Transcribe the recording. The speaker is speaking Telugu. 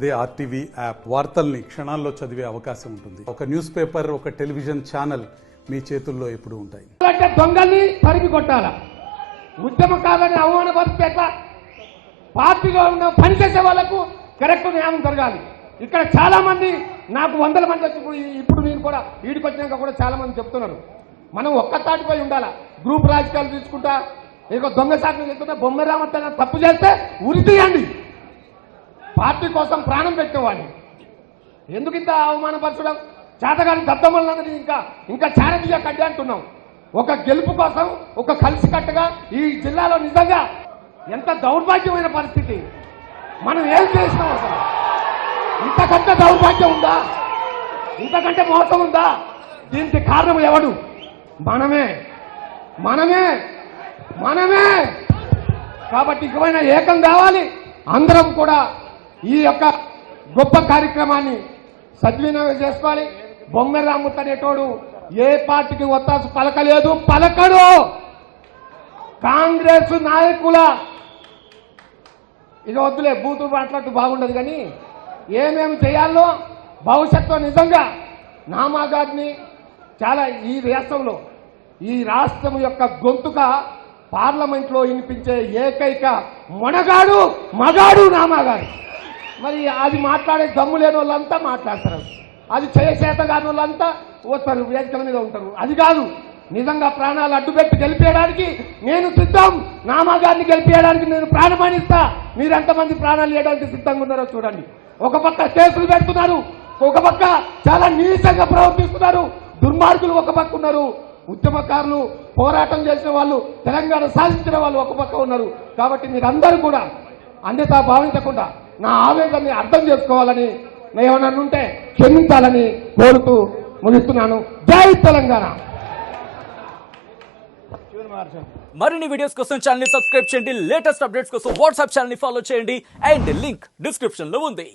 అదే ఆర్టీవీ యాప్ వార్తల్ని క్షణాల్లో చదివే అవకాశం ఉంటుంది. ఒక న్యూస్ పేపర్, ఒక టెలివిజన్ ఛానల్ మీ చేతుల్లో ఎప్పుడు ఉంటాయి. అంటే దొంగల్ని తరిమి కొట్టాల, ఉద్యమకారులని అవమానపరిస్తే ఎట్లా? పార్టీలో ఉన్న పనిచేసే వాళ్లకు కరెక్ట్ న్యాయం జరగాలి. ఇక్కడ చాలా మంది నాకు వందల మంది వచ్చి ఇప్పుడు నేను కూడా వీడికి వచ్చినాక కూడా చాలా మంది చెప్తున్నారు, మనం ఒక్క తాటిపై ఉండాలా. గ్రూప్ రాజకీయాలు తీసుకుంటా ఇక దొంగ సాకులు చెప్తున్నా, బొమ్మరామత్త తప్పు చేస్తే ఉరి తీయండి. పార్టీ కోసం ప్రాణం పెట్టేవాడిని ఎందుకు ఇంత అవమానపరచడం? చేతగాని దద్దమ్మలందరినీ ఇంకా చారదీయ కడ్డి అంటున్నాం. ఒక గెలుపు కోసం ఒక కలిసికట్టుగా ఈ జిల్లాలో నిజంగా ఎంత దౌర్భాగ్యమైన పరిస్థితి. మనం ఏం చేసినాం? అసలు ఇంతకంటే దౌర్భాగ్యం ఉందా? ఇంతకంటే మోసం ఉందా? దీనికి కారణం ఎవడు? మనమే మనమే మనమే కాబట్టి ఇకమైనా ఏకం కావాలి. అందరం కూడా ఈ యొక్క గొప్ప కార్యక్రమాన్ని సద్వినియోగం చేసుకోవాలి. బొమ్మెరాముత్ అనేటోడు ఏ పార్టీకి ఒత్తాసు పలకలేదు, పలకడు. కాంగ్రెస్ నాయకుల ఇక వద్దులే, బూతులు మాట్లాడుతూ బాగుండదు, కానీ ఏమేమి చేయాలో భవిష్యత్తులో నిజంగా నామా గారిని చాలా ఈ రాష్ట్రం యొక్క గొంతుక పార్లమెంట్లో వినిపించే ఏకైక మగాడు నామా గారు. మరి అది మాట్లాడే దమ్ము లేని వాళ్ళంతా మాట్లాడతారు, అది చేత కాని వాళ్ళంతా వస్తారు, వేదికల మీద ఉంటారు. అది కాదు, నిజంగా ప్రాణాలు అడ్డుపెట్టి గెలిపేయడానికి నేను సిద్ధం. నామా గారిని గెలిపేయడానికి నేను ప్రాణమానిస్తా. మీరు ఎంతమంది ప్రాణాలు ఇవ్వడానికి సిద్ధంగా ఉన్నారో చూడండి. ఒక పక్క కేసులు పెడుతున్నారు, ఒక పక్క చాలా నీచంగా ప్రవర్తిస్తున్నారు. దుర్మార్గులు ఒక పక్క ఉన్నారు, ఉద్యమకారులు పోరాటం చేసిన వాళ్ళు, తెలంగాణ సాధించిన వాళ్ళు ఒక పక్క ఉన్నారు. కాబట్టి మీరందరూ కూడా అన్యతా భావించకుండా నా ఆవేదనని అర్థం చేసుకోవాలని, ఏమన్నా ఉంటే క్షమించాలని కోరుతూ ముగిస్తున్నాను. జై తెలంగాణ. మరిన్ని వీడియోస్ కోసం ఛానల్ ని సబ్స్క్రైబ్ చేయండి. లేటెస్ట్ అప్డేట్స్ కోసం వాట్సాప్ ఛానల్ ని ఫాలో చేయండి. అండ్ లింక్ డిస్క్రిప్షన్ లో ఉంది.